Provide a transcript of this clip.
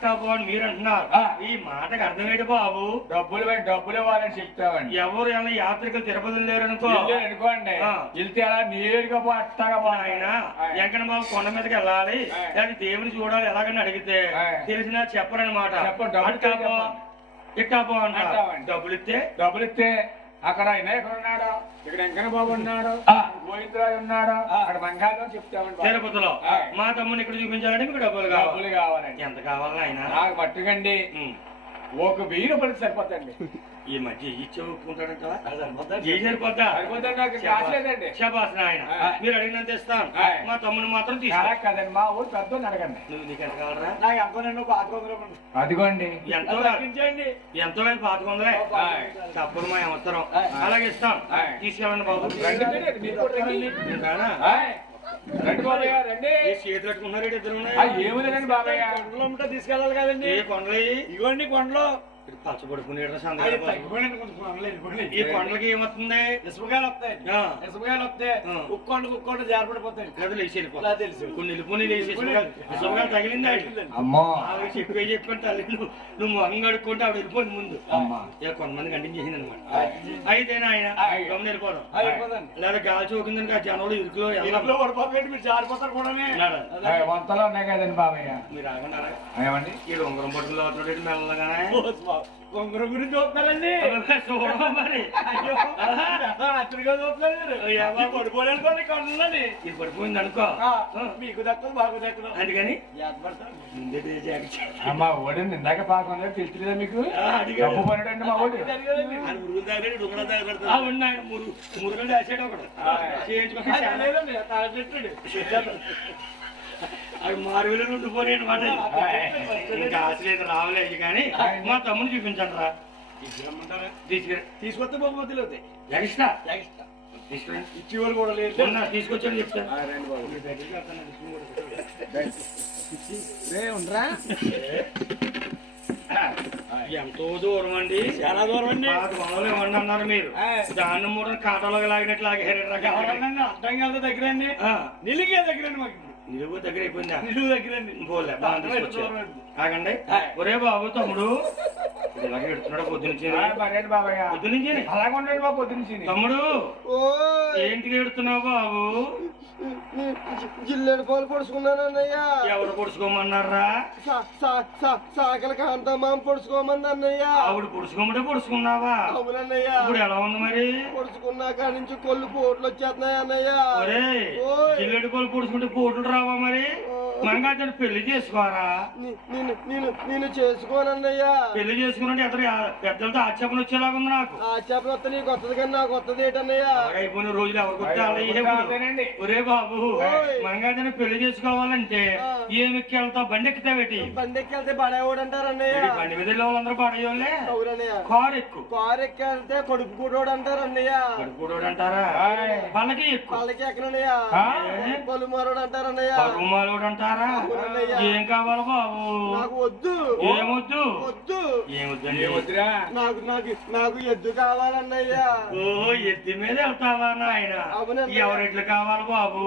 పట్టాపు అని మీరు అంటున్నారు. ఈ మాటకు అర్థమేంటి బాబు? డబ్బులు ఇవ్వాలని చెప్తామండి. ఎవరు ఎలా యాత్రికులు తిరుపతి లేరు అనుకోండి, వెళ్తే అలా నేరుగా పట్టగా ఆయన వెంకట బాబు కొండ మీదకి వెళ్ళాలి, లేదా దేవుని చూడాలి ఎలాగని అడిగితే తెలిసినా చెప్పరనమాట. ఇట్టాపో అంటారు. డబ్బులు ఇస్తే అక్కడ వినాయకుడు ఉన్నాడు, ఇక్కడ వెంకన్న బాబు ఉన్నాడు, గోవిందరాజు ఉన్నాడు, అక్కడ మంగాలో చెప్తామండి. తిరుపతిలో మా తమ్ముని ఇక్కడ చూపించాలంటే మీకు డబ్బులు కావాలండి. ఎంత కావాలని ఆయన నాకు మట్టుకండి 1000 రూపాయలు సరిపోతండి. ఈ మధ్య ఇచ్చి ఒప్పుకుంటాడంట. ఆయన మీరు అడిగినంత ఇస్తాను. మా తమ్ముని మాత్రం కదండి, మా ఊరు పెద్ద అడగండి. నువ్వు నీకు ఎంత కావాలరా? అదిగోండి ఎంతో ఎంతో 500 తప్పదు మా అవసరం. అలాగే ఇస్తాం, తీసుకెళ్ళండి బాబు. చేతులు పెట్టుకున్నారు ఏమి బాబాయ్, తీసుకెళ్ళాలి కదండి. ఏ కొండలు ఇవ్వండి కొండలు పచ్చబడుకునే ఈ కొండలకి ఏమవుతుంది? ఇసుమకాయలు వస్తాయి, ఇసుమకాయలు వస్తే ఉక్కొండ జారిపడిపోతాయి. కొన్ని ఇసుమకాయలు తగిలింది. చెప్పని తల్లి నువ్వు మొహం కడుక్కుంటే ఆవిడ వెళ్ళిపోయింది ముందు. కొంతమంది కంటిన్యూసింది అనమాట. అయితేనే ఆయన గమని వెళ్ళిపోదాం. లేదా గాలి చోకిందని ఆ జనంలో ఇరుకులో పడిపోతాయి, మీరు జారిపోతారు కూడా. వంతలో ఉన్నాయి కదండి బాబయ్య, మీరు ఆగండి. ఏమండి ఈ ఉంగరం పట్టుకుని అవుతున్నాడు మెల్లగానే. ఉంగరం గురించి చూస్తారండి మరి పడిపోలేనుకోండి కొండలని. ఇది పడిపోయింది అనుకో, మీకు దక్కదు బాగు దక్కదు. అందుకని మా ఓడి ఇందాక పాకుండా తెలుసులేదా మీకు? డబ్బు పడడండి మా ఓడి. మురుగులు దాచాడు ఒకడు చేయించుకోలేదండి. అవి మారువేలు ఉండిపోయి అనమాట. ఇంకా ఆశలేదు రావలేదు కానీ మా తమ్ముడు చూపించండి రా. తీసుకొస్తే బహుమతులు అవుతాయి. ఎక్స్ట్రా తీసుకురండి, ఇచ్చేవాళ్ళు కూడా లేదు. తీసుకొచ్చాను చెప్తాను. ఎంతో దూరం అండి, చాలా దూరం అండి. ఇవ్వండి అన్నారు మీరు. దాన్ని మూడు కాటలోకి లాగినట్లు అర్థం కాదు. దగ్గరండి నిలిగే దగ్గరండి. మాకు నిలువు దగ్గర అయిపోయిందా? నిలువు దగ్గరండి. పోలే ఆగండి. ఒరే బాబు తమ్ముడు ఇలాగే ఎడుతున్నాడు పొద్దునుంచి. పొద్దునుంచి అలాగే ఉండండి బాబు. పొద్దునుంచి తమ్ముడు ఏంటికి ఎడుతున్నావు బాబు? జిల్లేడు పాలు పొడుచుకున్నానన్నయ్యా. ఎవరు పొడుచుకోమన్నారా? సాకల కాంతమ్మ పొడుచుకోమంది అన్నయ్య. ఆవిడ పొడుచుకోమంటే పొడుచుకున్నావా? అవునన్నయ్యా. ఇప్పుడు ఎలా ఉంది మరి? పొడుచుకున్నాక నుంచి కొళ్ళు పోట్లు వచ్చేస్తున్నాయి అన్నయ్య. జిల్లేడు పాలు పొడుచుకుంటే పోట్లు రావా మరి? మంగాచని పెళ్లి చేసుకోరా? నేను చేసుకోనన్నయ్యా. పెళ్లి చేసుకున్నట్టు ఎద్దరు పెద్దలతో ఆక్షేపణ వచ్చేలాగా ఉంది నాకు. ఆక్షేపణ వస్తే నీకు వస్తుంది కానీ నాకు వస్తుంది ఏంటన్నయ్యా? అయిపోయిన రోజులు ఎవరికి వచ్చే ఒరే బాబు, మంగాచని పెళ్లి చేసుకోవాలంటే ఏమిక్కి వెళ్తావు? బండి ఎక్కుతావేటి? బండి ఎక్కి వెళ్తే బడేవాడు అంటారన్నయ్య. బండి మీద వాళ్ళందరూ పడేవాళ్ళే. అవునన్నయ్య. కారు ఎక్కు. కారు ఎక్కి వెళ్తే కొడుకు కూడోడు అంటారు అన్నయ్య. కొడుకు కూడోడు అంటారా? పల్లకి ఎక్కు. పల్లకి ఎక్కనయ్యా? పలుమారోడు అంటారన్నయ్య. పలుమారోడు అంటారా? ఏం కావాలి బాబు? నాకు వద్దు. ఏమొద్దు? వద్దు. ఏమొద్దురా? నాకు ఎద్దు కావాలన్నయ్యా. ఓ ఎద్దు మీద వెళ్తావా నాయన? ఎవరెట్లు కావాలి బాబు?